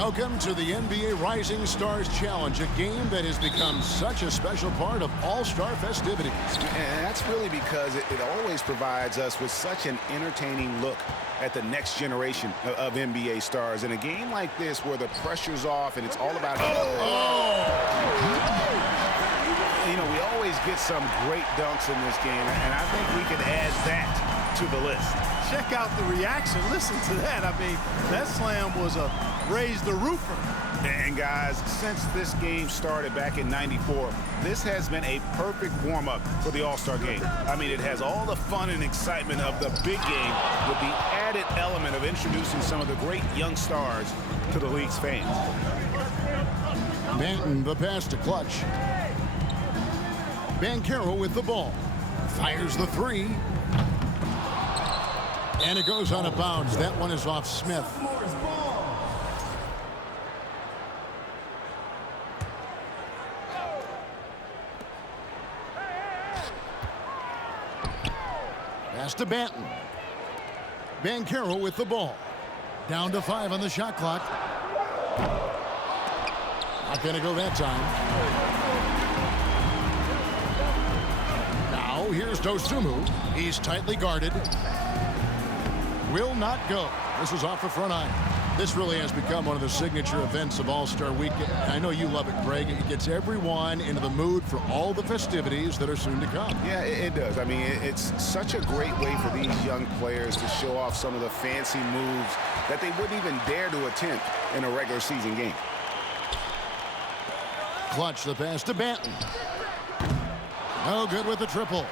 Welcome to the NBA Rising Stars Challenge, a game that has become such a special part of all-star festivities. And that's really because it always provides us with such an entertaining look at the next generation of NBA stars. In a game like this where the pressure's off and it's all about... You know, we always get some great dunks in this game, and I think we can add that to the list. Check out the reaction. Listen to that. I mean, that slam was a raise the roofer. And guys, since this game started back in '94, this has been a perfect warm-up for the All-Star game. I mean, it has all the fun and excitement of the big game with the added element of introducing some of the great young stars to the league's fans. Banton, the pass to Clutch. Banchero with the ball. Fires the three. And it goes out of bounds. That one is off Smith. Pass to Banton. Banchero with the ball. Down to 5 on the shot clock. Not going to go that time. Now here's Dosunmu. He's tightly guarded. Will not go. This is off the front iron. This really has become one of the signature events of All-Star Weekend. I know you love it, Greg. It gets everyone into the mood for all the festivities that are soon to come. Yeah, it does. I mean, it's such a great way for these young players to show off some of the fancy moves that they wouldn't even dare to attempt in a regular season game. Clutch the pass to Banton. No good with the triple.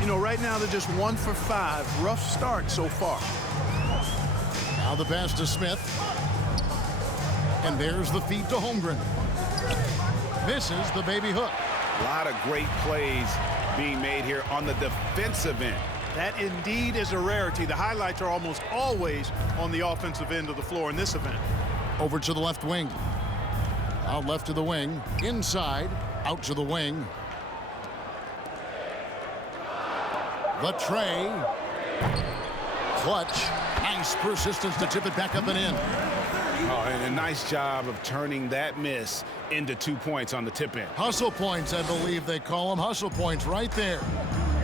You know, right now they're just 1 for 5. Rough start so far. Now the pass to Smith. And there's the feed to Holmgren. Misses the baby hook. A lot of great plays being made here on the defensive end. That indeed is a rarity. The highlights are almost always on the offensive end of the floor in this event. Over to the left wing. Out left to the wing. Inside. Out to the wing. The tray. Clutch. Nice persistence to tip it back up and in. Oh, and a nice job of turning that miss into 2 points on the tip in. Hustle points, I believe they call them. Hustle points right there.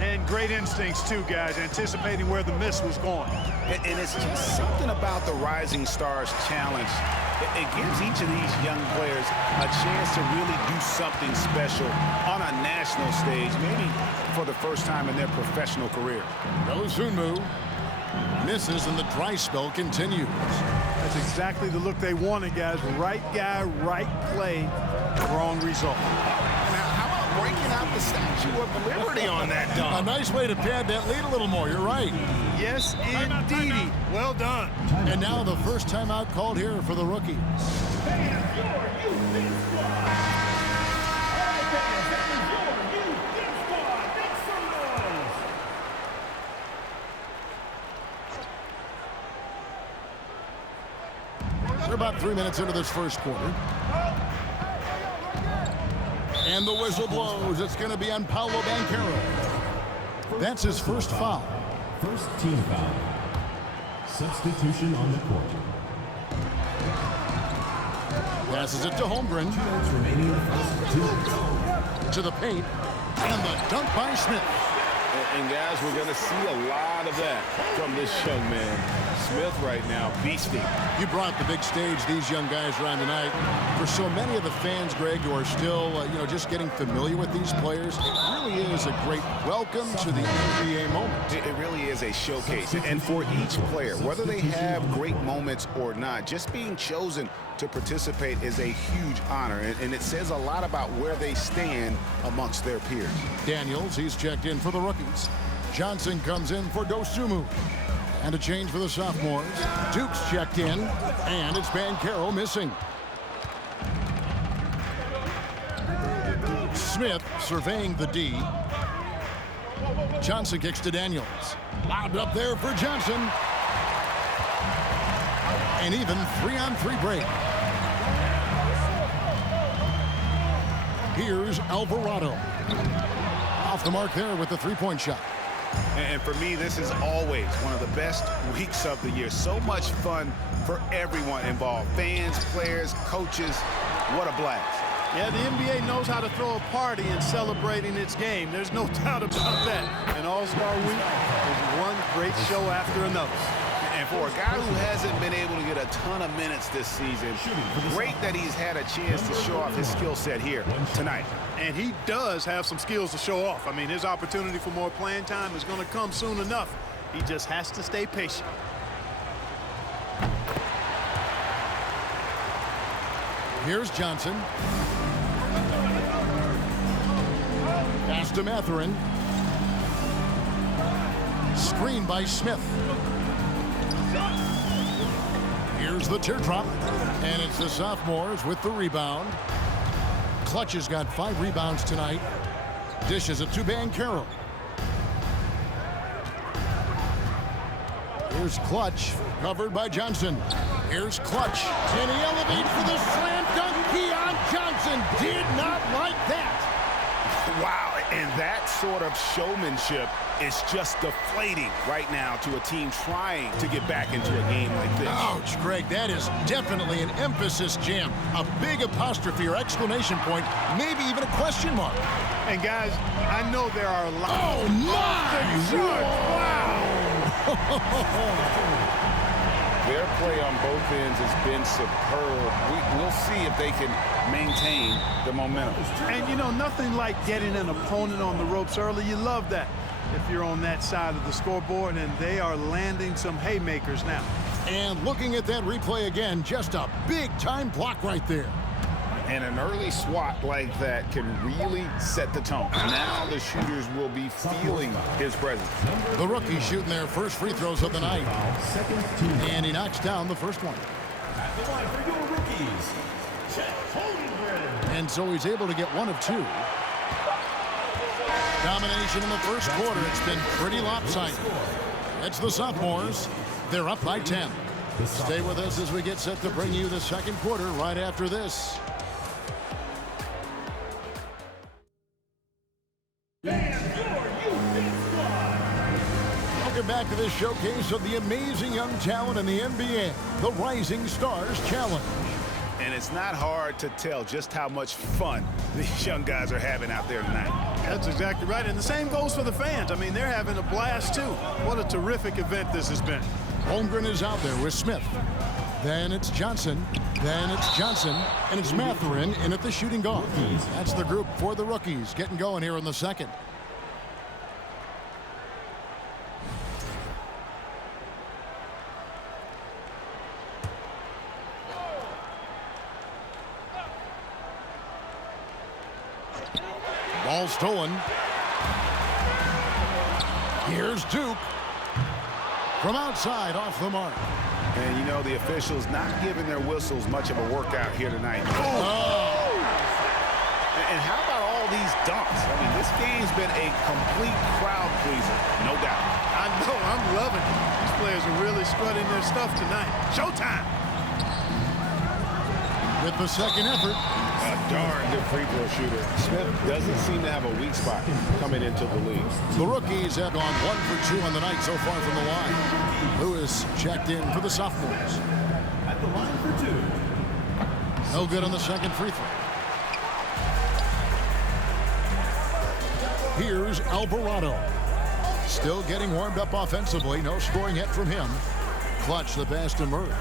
And great instincts, too, guys, anticipating where the miss was going. And it's just something about the Rising Stars Challenge. It gives each of these young players a chance to really do something special on a national stage, maybe for the first time in their professional career. Dosunmu misses and the dry spell continues. That's exactly the look they wanted, guys. Right guy, right play, wrong result. Now, how about breaking out the Statue of Liberty on that dunk? A nice way to pad that lead a little more. You're right. Yes, indeedy. Well done. And now the first timeout called here for the rookies. We're about 3 minutes into this first quarter. And the whistle blows. It's going to be on Paolo Banchero. That's his first foul. First team foul. Substitution on the court. Passes it to Holmgren. 2 minutes remaining in the first. 2 minutes. To the paint. And the dunk by Smith. And guys, we're going to see a lot of that from this young man. Smith right now, beasting. You brought the big stage these young guys around tonight. For so many of the fans, Greg, who are still, just getting familiar with these players, it really is a great welcome to the NBA moment. It really is a showcase. And for each player, whether they have great moments or not, just being chosen to participate is a huge honor. And it says a lot about where they stand amongst their peers. Daniels, he's checked in for the rookies. Johnson comes in for Dosunmu. And a change for the sophomores. Duke's checked in, and it's Banchero missing. Smith surveying the D. Johnson kicks to Daniels. Lobbed up there for Johnson. And even 3-on-3 break. Here's Alvarado. Off the mark there with the three-point shot. And for me, this is always one of the best weeks of the year. So much fun for everyone involved. Fans, players, coaches. What a blast. Yeah, the NBA knows how to throw a party in celebrating its game. There's no doubt about that. And All-Star Week is one great show after another. And for a guy who hasn't been able to get a ton of minutes this season, great that he's had a chance to show off his skill set here tonight. And he does have some skills to show off. I mean, his opportunity for more playing time is going to come soon enough. He just has to stay patient. Here's Johnson. Pass to Mathurin. Screen by Smith. Here's the teardrop. And it's the sophomores with the rebound. Clutch has got 5 rebounds tonight. Dishes it to Banchero. Here's Clutch, covered by Johnson. Here's Clutch, and he elevates for the slam dunk. Keon Johnson did not like that. Wow, and that sort of showmanship is just deflating right now to a team trying to get back into a game like this. Ouch, Greg, that is definitely an emphasis jam. A big apostrophe or exclamation point, maybe even a question mark. And guys, I know there are a lot. Oh my! Wow! Their play on both ends has been superb. We'll see if they can maintain the momentum. And, you know, nothing like getting an opponent on the ropes early. You love that if you're on that side of the scoreboard, and they are landing some haymakers now. And looking at that replay again, just a big-time block right there. And an early swat like that can really set the tone. Now the shooters will be feeling his presence. The rookies shooting their first free throws of the night. And he knocks down the first one. At the line for your rookies, Chet Holmgren. And so he's able to get 1 of 2. Domination in the first quarter. It's been pretty lopsided. It's the sophomores. They're up by 10. Stay with us as we get set to bring you the second quarter right after this. Welcome back to this showcase of the amazing young talent in the NBA, the Rising Stars Challenge. And it's not hard to tell just how much fun these young guys are having out there tonight. That's exactly right. And the same goes for the fans. I mean, they're having a blast, too. What a terrific event this has been. Holmgren is out there with Smith. Then it's Johnson. Then it's Johnson. And it's Mathurin in at the shooting guard. That's the group for the rookies getting going here in the second. Ball stolen. Here's Duke. From outside, off the mark. And, you know, the officials not giving their whistles much of a workout here tonight. Oh. And how about all these dunks? I mean, this game's been a complete crowd pleaser, no doubt. I know, I'm loving it. These players are really strutting their stuff tonight. Showtime! With the second effort. A darn good free throw shooter. Smith doesn't seem to have a weak spot coming into the league. The rookies have gone 1 for 2 on the night so far from the line. Lewis checked in for the sophomores. At the line for 2. No good on the second free throw. Here's Alvarado. Still getting warmed up offensively. No scoring yet from him. Clutch the pass to Murray.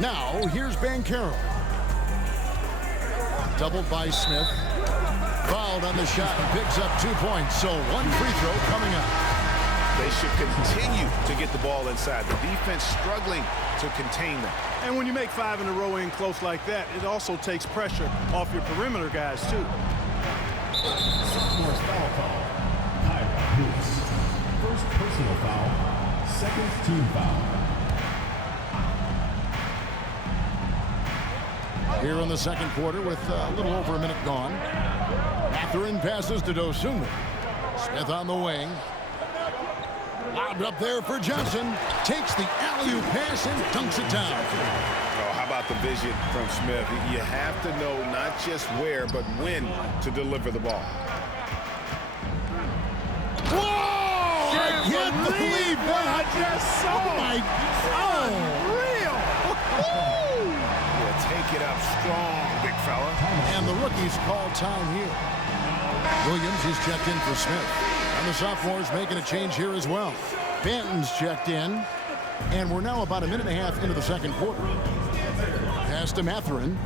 Now, here's Banchero. Doubled by Smith. Fouled on the shot and picks up 2 points. So 1 free throw coming up. They should continue to get the ball inside. The defense struggling to contain them. And when you make 5 in a row in close like that, it also takes pressure off your perimeter guys, too. Sophomores foul call. Kyra Hoops. First personal foul. Second team foul. Here in the second quarter with a little over a minute gone. Mathurin passes to Dosunmu. Smith on the wing. Lobbed up there for Johnson. Takes the alley-oop pass and dunks it down. Oh, how about the vision from Smith? You have to know not just where, but when to deliver the ball. Whoa! believe what I just saw. Oh, my God. Unreal. Yeah, take it up strong, big fella. And the rookies call time here. Williams is checked in for Smith. And the sophomores making a change here as well. Banton's checked in. And we're now about a minute and a half into the second quarter. Pass to Mathurin.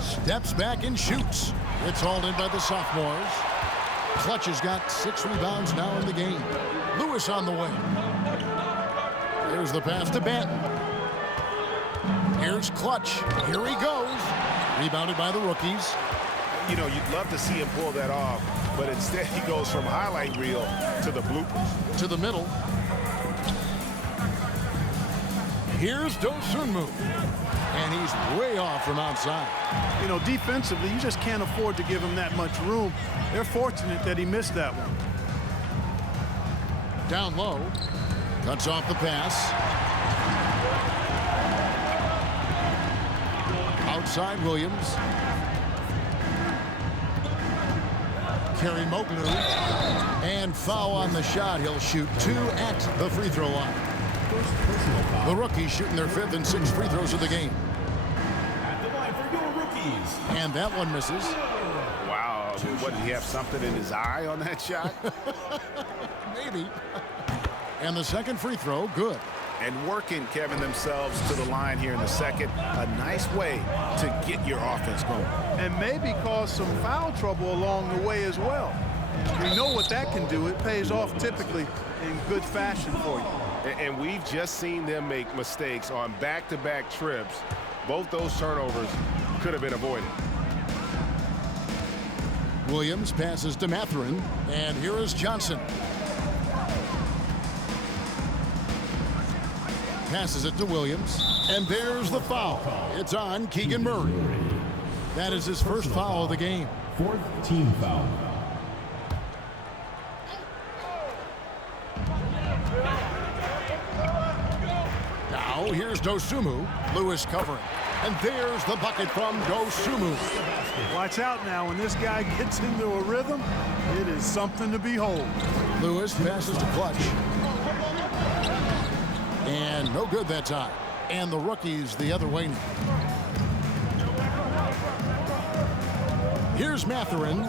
Steps back and shoots. It's hauled in by the sophomores. Clutch has got 6 rebounds now in the game. Lewis on the way. Here's the pass to Banton. Here's Clutch. Here he goes. Rebounded by the rookies. You know, you'd love to see him pull that off, but instead he goes from highlight reel to the bloopers. To the middle. Here's Dosunmu. And he's way off from outside. You know, defensively, you just can't afford to give him that much room. They're fortunate that he missed that one. Down low. Cuts off the pass. Outside Williams. Kerry Moglu. And foul on the shot. He'll shoot 2 at the free throw line. The rookies shooting their 5th and 6th free throws of the game. At the line for your rookies. And that one misses. Wow, what, did he have something in his eye on that shot? Maybe. And the second free throw, good. And working, Kevin, themselves to the line here in the second. A nice way to get your offense going. And maybe cause some foul trouble along the way as well. We know what that can do. It pays off typically in good fashion for you. And we've just seen them make mistakes on back-to-back trips. Both those turnovers could have been avoided. Williams passes to Mathurin, and here is Johnson. Passes it to Williams, and there's the foul. It's on Keegan Murray. That is his first foul of the game. 4th team foul. Now here's Dosunmu. Lewis covering. And there's the bucket from Dosunmu. Watch out now. When this guy gets into a rhythm, it is something to behold. Lewis passes to Clutch. And no good that time. And the rookies the other way now. Here's Mathurin.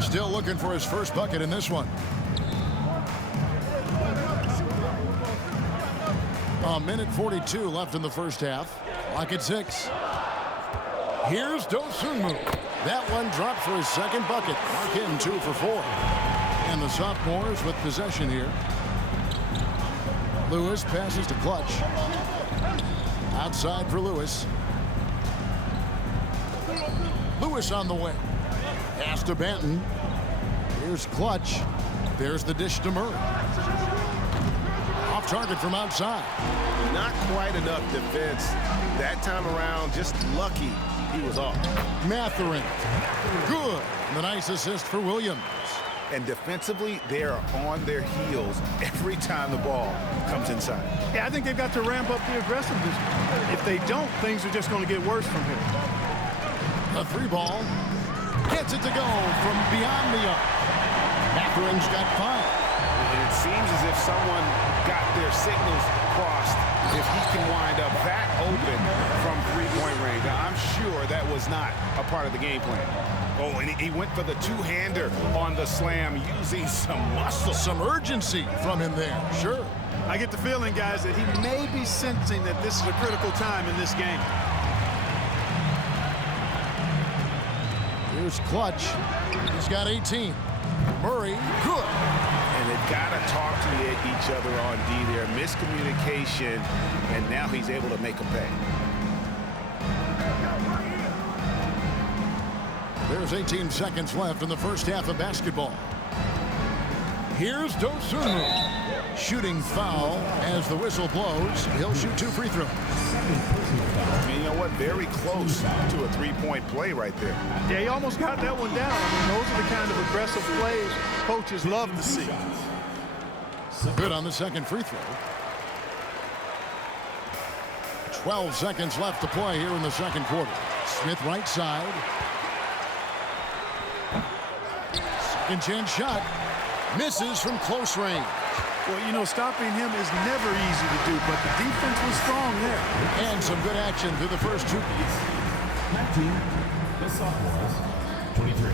Still looking for his first bucket in this one. A minute 42 left in the first half. Lock at 6. Here's Dosunmu. That one dropped for his second bucket. Mark him 2 for 4. And the sophomores with possession here. Lewis passes to Clutch. Outside for Lewis. Lewis on the way. Pass to Banton. Here's Clutch. There's the dish to Murray. Off target from outside. Not quite enough defense that time around. Just lucky he was off. Mathurin. Good. The nice assist for Williams. And defensively, they are on their heels every time the ball comes inside. Yeah, I think they've got to ramp up the aggressiveness. If they don't, things are just going to get worse from here. A 3 ball. Gets it to go from beyond the arc. Mathurin's got 5. It seems as if someone got their signals crossed if he can wind up that open from three-point range. Now, I'm sure that was not a part of the game plan. Oh, and he went for the two-hander on the slam using some muscle. Some urgency from him there. Sure. I get the feeling, guys, that he may be sensing that this is a critical time in this game. Here's Clutch. He's got 18. Murray, good. And they've got to talk to each other on D there. Miscommunication, and now he's able to make a pay. There's 18 seconds left in the first half of basketball. Here's Dosunmu. Shooting foul as the whistle blows. He'll shoot 2 free throws. And you know what? Very close to a three-point play right there. Yeah, he almost got that one down. I mean, those are the kind of aggressive plays coaches love to see. Good on the second free throw. 12 seconds left to play here in the second quarter. Smith right side. Second chance shot. Misses from close range. Well, you know, stopping him is never easy to do, but the defense was strong there. And some good action through the first 2. 19, the Sophomores, 23.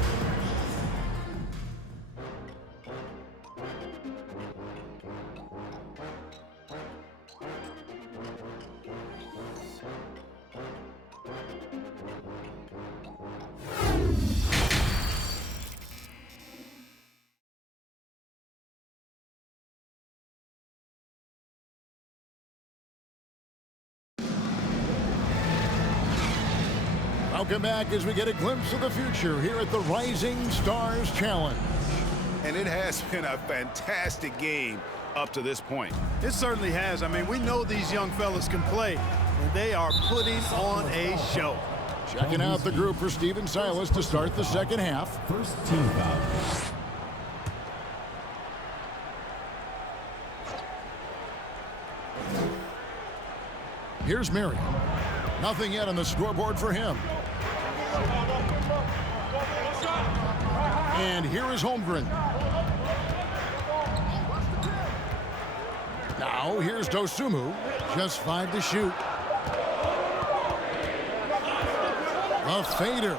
Welcome back as we get a glimpse of the future here at the Rising Stars Challenge. And it has been a fantastic game up to this point. It certainly has. I mean, we know these young fellas can play, and they are putting on a show. Checking out the group for Steven Silas to start the second half. First team foul. Here's Mary. Nothing yet on the scoreboard for him. And here is Holmgren. Now here's Dosunmu. Just 5 to shoot. A fader.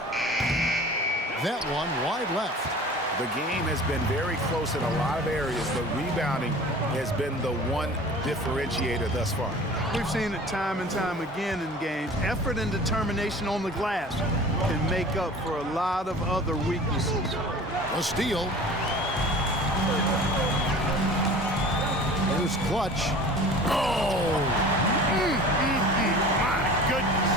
That one wide left. The game has been very close in a lot of areas, but rebounding has been the one differentiator thus far. We've seen it time and time again in games. Effort and determination on the glass can make up for a lot of other weaknesses. A steal. Here's Clutch. Oh! My goodness.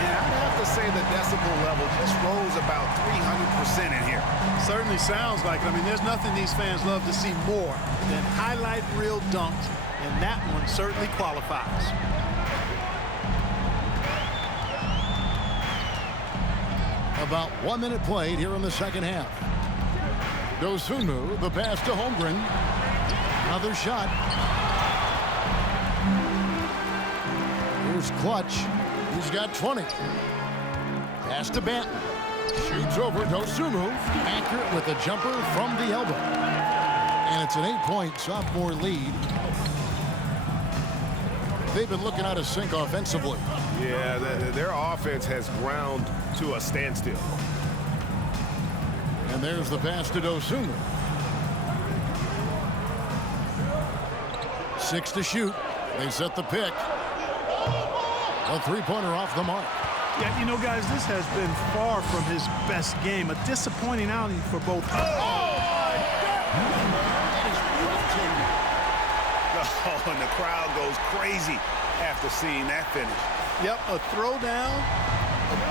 And I'd have to say the decibel level just rose about 300% in here. Certainly sounds like it. I mean, there's nothing these fans love to see more than highlight reel dunks, and that one certainly qualifies. About 1 minute played here in the second half. Dosunmu, the pass to Holmgren. Another shot. Here's Clutch. He's got 20. Pass to Banton. Shoots over Dosunmu. Accurate with a jumper from the elbow. And it's an 8-point sophomore lead. They've been looking out of sync offensively. Yeah, their offense has ground to a standstill. And there's the pass to Dosunmu. 6 to shoot. They set the pick. A 3-pointer off the mark. Yeah, you know, guys, this has been far from his best game. A disappointing outing for both. Oh, and the crowd goes crazy after seeing that finish. Yep, a throwdown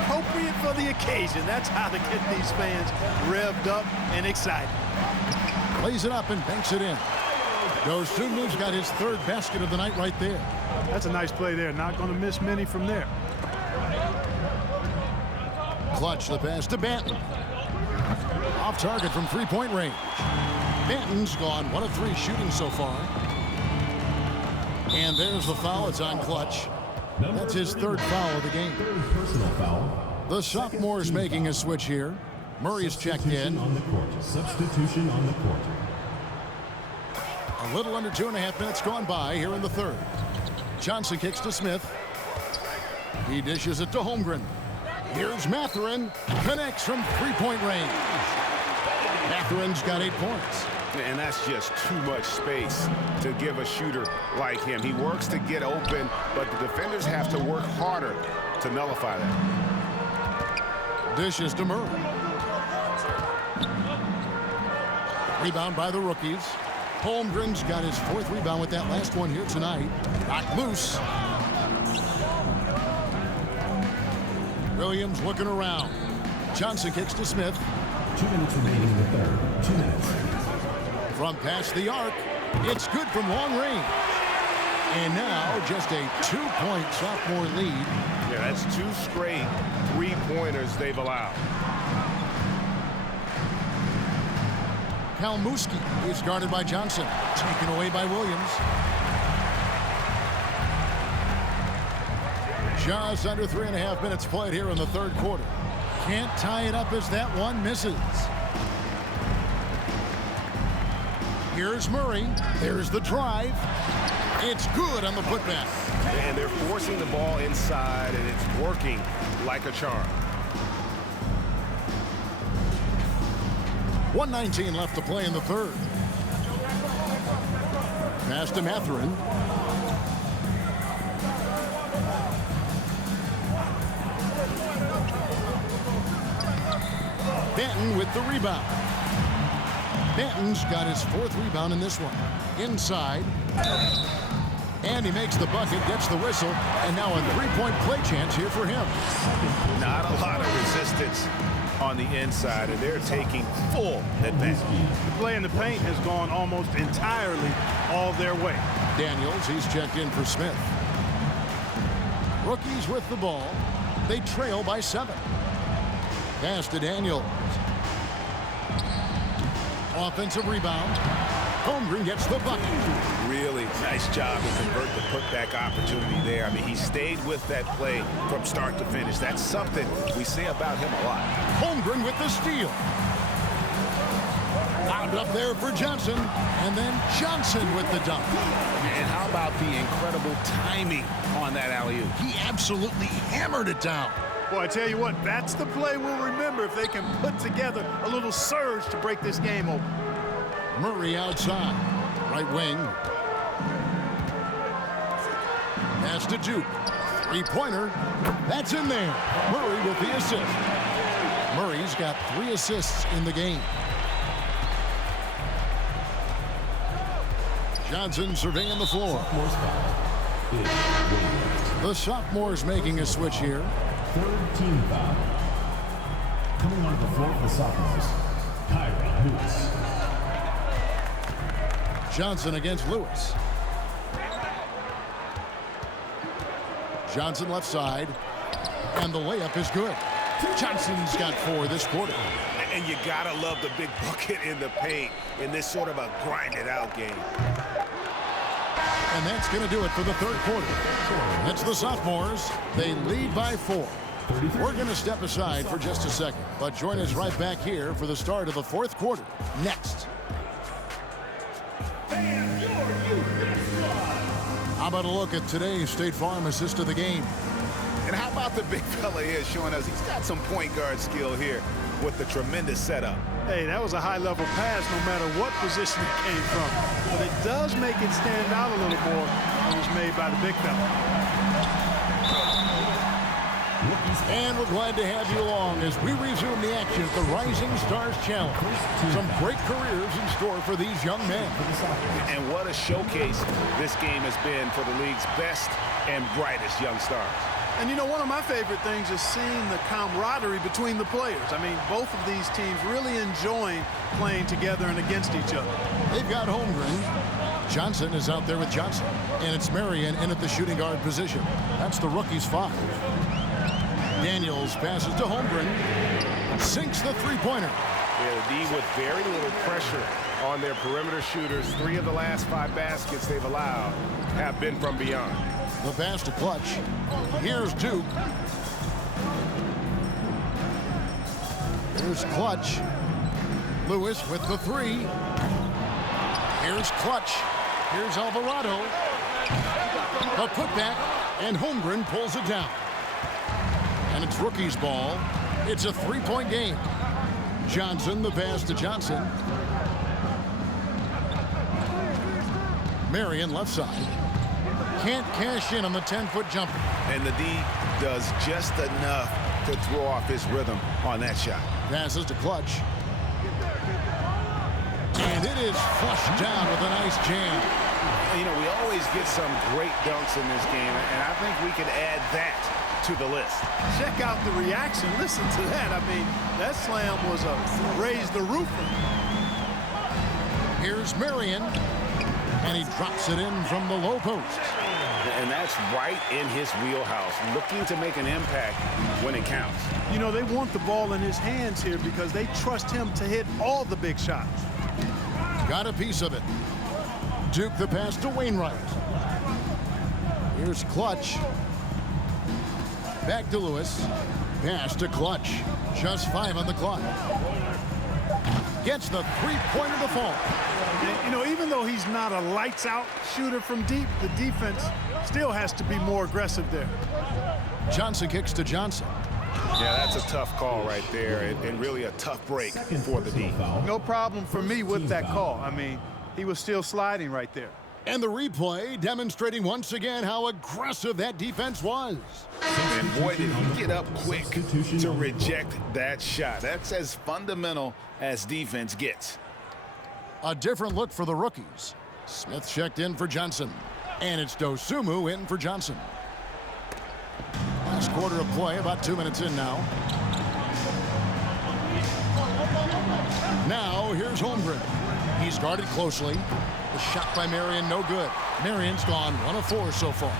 appropriate for the occasion. That's how to get these fans revved up and excited. Plays it up and banks it in. Dosunmu's got his 3rd basket of the night right there. That's a nice play there. Not going to miss many from there. Clutch the pass to Banton. Off target from 3-point range. Banton's gone 1 of 3 shooting so far. And there's the foul. It's on Clutch. That's his 3rd foul of the game. Personal foul. The sophomores making a switch here. Murray's checked in. On the court. Substitution on the court. A little under 2.5 minutes gone by here in the 3rd. Johnson kicks to Smith. He dishes it to Holmgren. Here's Mathurin. Connects from 3-point range. Mathurin's got 8 points. And that's just too much space to give a shooter like him. He works to get open, but the defenders have to work harder to nullify that. Dishes to Murray. Rebound by the rookies. Holmgren's got his 4th rebound with that last one here tonight. Knocked loose. Williams looking around. Johnson kicks to Smith. 2 minutes remaining in the 3rd. 2 minutes. From past the arc, it's good from long range. And now just a 2-point sophomore lead. Yeah, that's 2 straight 3-pointers they've allowed. Kalmuski is guarded by Johnson. Taken away by Williams. Just under 3.5 minutes played here in the 3rd quarter. Can't tie it up as that one misses. Here's Murray. There's the drive. It's good on the putback. And they're forcing the ball inside, and it's working like a charm. 1:19 left to play in the third. Pass to Mathurin. Benton with the rebound. Benton's got his 4th rebound in this one. Inside. And he makes the bucket, gets the whistle, and now a 3-point play chance here for him. Not a lot of resistance on the inside, and they're taking full advantage. The play in the paint has gone almost entirely all their way. Daniels, he's checked in for Smith. Rookies with the ball. They trail by 7. Pass to Daniels. Offensive rebound. Holmgren gets the bucket. Really nice job to convert the putback opportunity there. I mean, he stayed with that play from start to finish. That's something we say about him a lot. Holmgren with the steal. Wound up there for Johnson. And then Johnson with the dunk. And how about the incredible timing on that alley-oop? He absolutely hammered it down. Boy, I tell you what, that's the play we'll remember if they can put together a little surge to break this game open. Murray outside. Right wing. Pass to Duke. 3-pointer. That's in there. Murray with the assist. Murray's got 3 assists in the game. Johnson surveying the floor. The sophomores making a switch here. 3rd team foul. Coming onto the floor for the sophomores, Kyra Lewis. Johnson against Lewis. Johnson left side. And the layup is good. Johnson's got 4 this quarter. And you gotta love the big bucket in the paint in this sort of a grinded-out game. And that's going to do it for the 3rd quarter. That's the sophomores. They lead by 4. We're going to step aside for just a second, but join us right back here for the start of the 4th quarter. Next. How about a look at today's State Farm assist of the game? And how about the big fella here showing us he's got some point guard skill here with the tremendous setup. Hey, that was a high-level pass no matter what position it came from. But it does make it stand out a little more when it's made by the big fella. And we're glad to have you along as we resume the action at the Rising Stars Challenge. Some great careers in store for these young men. And what a showcase this game has been for the league's best and brightest young stars. And you know, one of my favorite things is seeing the camaraderie between the players. I mean, both of these teams really enjoying playing together and against each other. They've got Holmgren. Johnson is out there with Johnson. And it's Marion in at the shooting guard position. That's the rookie's 5. Daniels passes to Holmgren. Sinks the 3-pointer. Yeah, the D with very little pressure on their perimeter shooters. 3 of the last 5 baskets they've allowed have been from beyond. The pass to Clutch. Here's Duke. Here's Clutch. Lewis with the 3. Here's Clutch. Here's Alvarado. A putback, and Holmgren pulls it down. And it's rookie's ball. It's a 3-point game. Johnson, the pass to Johnson. Marion left side. Can't cash in on the 10-foot jumper. And the D does just enough to throw off his rhythm on that shot. Passes to Clutch. And it is flushed down with a nice jam. You know, we always get some great dunks in this game, and I think we can add that to the list. Check out the reaction. Listen to that. I mean, that slam was a raise the roof. Here's Marion. And he drops it in from the low post. And that's right in his wheelhouse, looking to make an impact when it counts. You know, they want the ball in his hands here because they trust him to hit all the big shots. Got a piece of it. Duke the pass to Wainwright. Here's Clutch. Back to Lewis. Pass to Clutch. Just 5 on the clock. gets the three-pointer to fall. And, you know, even though he's not a lights-out shooter from deep, the defense still has to be more aggressive there. Johnson kicks to Johnson. Yeah, that's a tough call right there, and really a tough break for the D. No problem for me with that call. I mean, he was still sliding right there. And the replay demonstrating once again how aggressive that defense was. And boy, did he get up quick to reject that shot. That's as fundamental as defense gets. A different look for the rookies. Smith checked in for Johnson. And it's Dosunmu in for Johnson. Last quarter of play, about 2 minutes in now. Now, here's Holmgren. He's guarded closely. The shot by Marion, no good. Marion's gone 1 of 4 so far.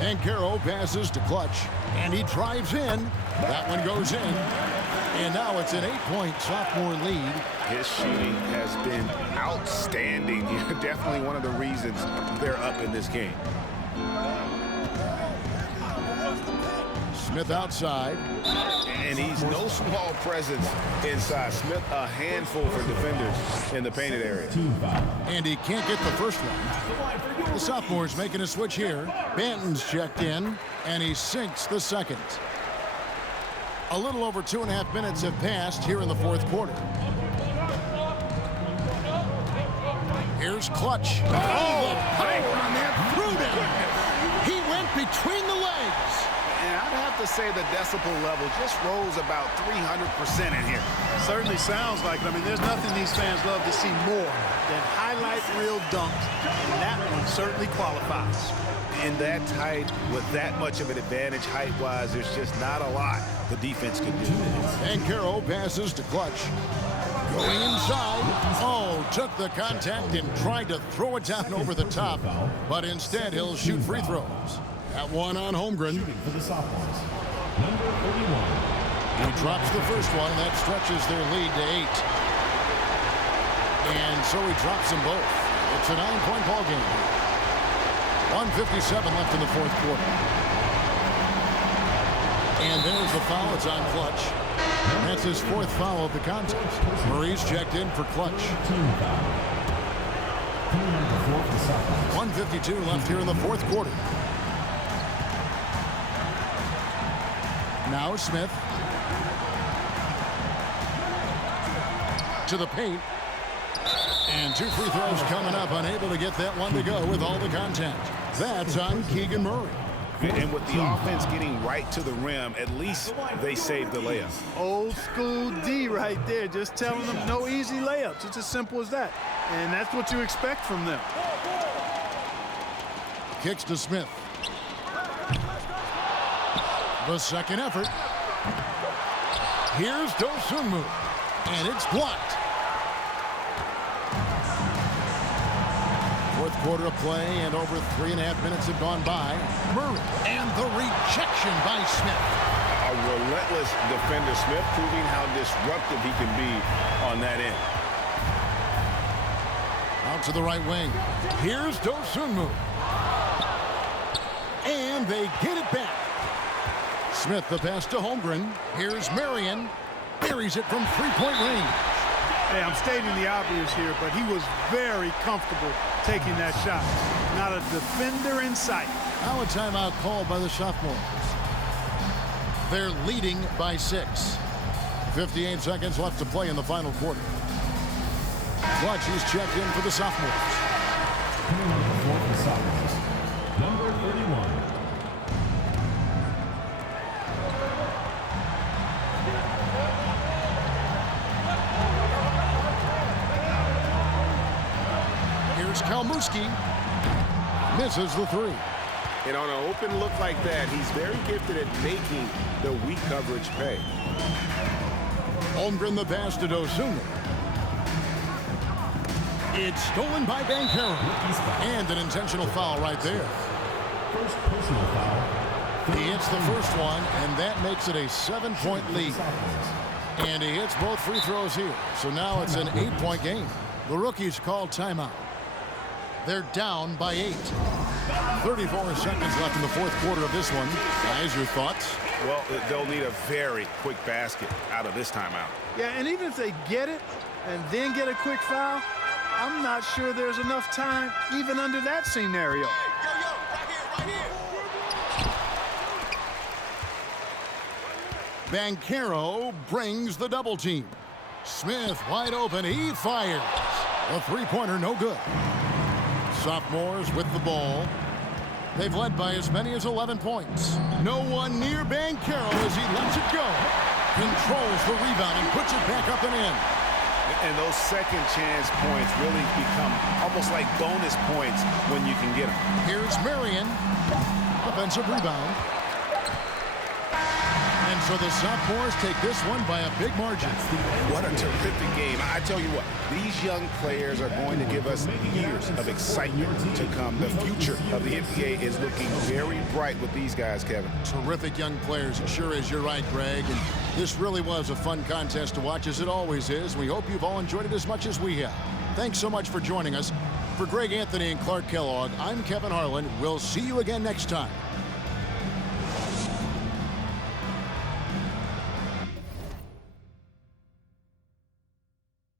And Caro passes to Clutch. And he drives in. That one goes in. And now it's an 8-point sophomore lead. His shooting has been outstanding. Definitely one of the reasons they're up in this game. Smith outside. And he's no small presence inside. Smith, a handful for defenders in the painted area. And he can't get the first one. The sophomores making a switch here. Banton's checked in, and he sinks the second. A little over 2.5 minutes have passed here in the fourth quarter. Here's Clutch. Oh, the power on that threw down. He went between the legs. And I'd have to say the decibel level just rose about 300% in here. Certainly sounds like it. I mean, there's nothing these fans love to see more than highlight reel dunks. And that one certainly qualifies. In that tight, with that much of an advantage height-wise, there's just not a lot the defense can do. And Caro passes to Clutch. Going inside. Oh, took the contact and tried to throw it down over the top. But instead, he'll shoot free throws. That one on Holmgren. For the sophomores, number 31. He drops the first one, and that stretches their lead to 8. And so he drops them both. It's a 9-point ball game. 1:57 left in the fourth quarter. And there's the foul. It's on Clutch. That's his 4th foul of the contest. Murray's checked in for Clutch. 1:52 left here in the fourth quarter. Now Smith. To the paint. And 2 free throws coming up. Unable to get that one to go with all the contact. That's on Keegan Murray. And with the offense getting right to the rim, at least they saved the layup. Old school D right there, just telling them no easy layups. It's as simple as that. And that's what you expect from them. Kicks to Smith. The second effort. Here's Dosunmu. And it's blocked. Fourth quarter of play, and over 3.5 minutes have gone by. Murray, and the rejection by Smith. A relentless defender. Smith proving how disruptive he can be on that end. Out to the right wing. Here's Dosunmu. And they get it back. Smith the pass to Holmgren. Here's Marion. Buries it from 3-point range. Hey, I'm stating the obvious here, but he was very comfortable taking that shot. Not a defender in sight. Now a timeout called by the sophomores. They're leading by 6. 58 seconds left to play in the final quarter. Clutch is checked in for the sophomores. Coming on the floor for the sophomores, number 31. Kalmuski misses the 3. And on an open look like that, he's very gifted at making the weak coverage pay. Holmgren the pass to Dosunmu. It's stolen by Bankero. And an intentional foul right there. First personal foul. He hits the first one, and that makes it a 7-point lead. And he hits both free throws here. So now it's an 8-point game. The rookies call timeout. They're down by 8. 34 seconds left in the fourth quarter of this one. Guys, your thoughts? Well, they'll need a very quick basket out of this timeout. Yeah, and even if they get it and then get a quick foul, I'm not sure there's enough time even under that scenario. Banchero brings the double team. Smith wide open. He fires. A three-pointer, no good. Sophomores with the ball. They've led by as many as 11 points. No one near Banchero as he lets it go. Controls the rebound and puts it back up and in. And those second chance points really become almost like bonus points when you can get them. Here's Marion. Offensive rebound. And so the Sophomores take this one by a big margin. What a terrific game. I tell you what, these young players are going to give us years of excitement to come. The future of the NBA is looking very bright with these guys, Kevin. Terrific young players. It sure is. You're right, Greg. And this really was a fun contest to watch, as it always is. We hope you've all enjoyed it as much as we have. Thanks so much for joining us. For Greg Anthony and Clark Kellogg, I'm Kevin Harlan. We'll see you again next time